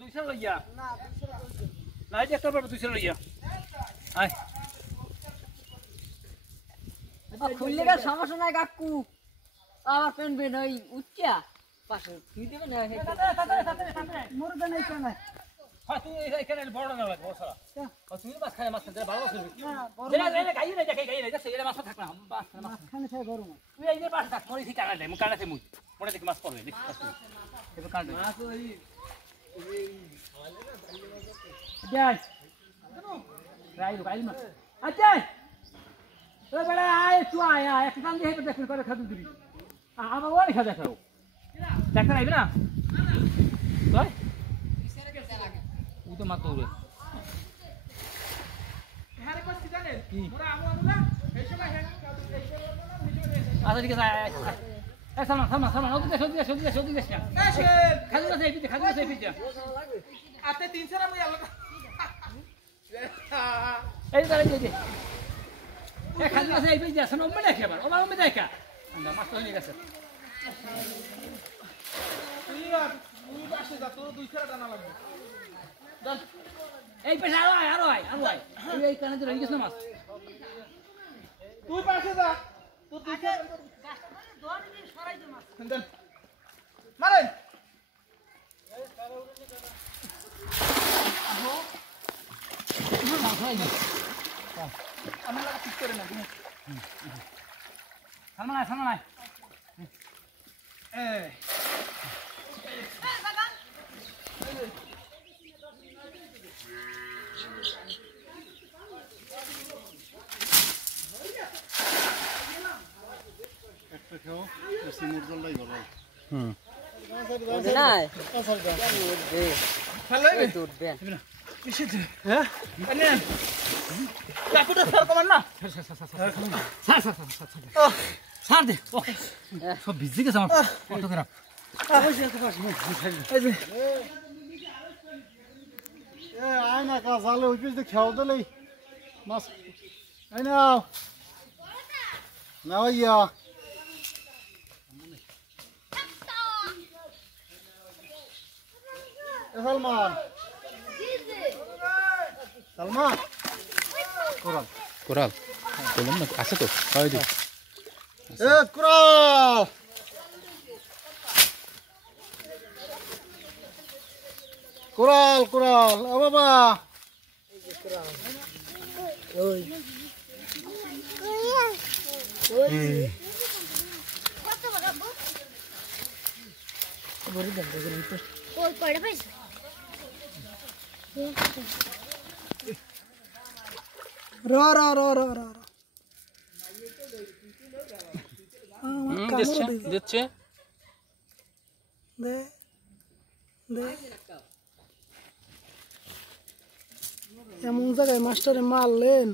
200 লইয়া না এই একটা পড়বে 200 লইয়া আয় খুললে গেল সমস্যা নাই কাকু আমার পেনবে না ওই উচ্চা পাশে কি দিবে না মুরগা নাই কেন হ্যাঁ তুই এখানে বড় না লাগে বড় সারা তুই মাছ খায় মাছ খেতে ভালো করবি না না গাই না দেখে গাই না দেখে এর মাছ থাক না মাছ খানে খায় গরম তুই এই যে পাশ থাক মরি ঠিক কাটা দে মু কাটাতে মুই মনে দেখি মাছ পড়বে দেখ এবার কাট দে মাছ ওই যাই রাই গাই মাছ আচ্ছা এ বড় আয় তুই আয় একটা কাম দিয়ে হেবে দেখি করে খাদু দিবি আমার ওই খাদা খাও দেখা নাইবে না ভাই ও তো মাত দৌড়ে হ্যাঁ রে কষ্ট জানেন মোরা আমরা এই সময় হ্যাঁ আচ্ছা ঠিক আছে এই সামনা ওদিকে দেখ না খাজু না সেই পিছে আতে 300 আমি আলো এই দাঁড়া দিয়ে এ খাজু না সেই পিছে আসলে ওমে দেখে আবার ওমে দেখা আমরা মাছ তো হয়ে গেছে তুই পাশে যা তোর 200 টাকা লাগবে দল এই পেছনে আরো আয় তুই এই কানে তো রয়ে গেছ না মাছ তুই পাশে যা তোর 200 গাছটা মানে দোয়া দিয়ে সরাই দে মাছ দল মারে এই সারা উড়ে না আহো মাছ হয় না আমরা ঠিক করে না সামনে এই একটা খাও বেশি মুরজলটাই ভালো নাই ভালো লাগে উঠবে হ্যাঁ আনে কাকুটা স্যার কমান না স্যার দে সব ভিজে গেছে আমার কত খারাপ আয় না কাজ আলো ওই পিস খেয়াও দিলেই মাছ আয় নাও নাও ইয়া সালমান সালমান কোরাল বললাম না আছে তো হয় দি কোরাল কোরাল ও বাবা দিচ্ছে এমন জায়গায় মাস্টারে মারলেন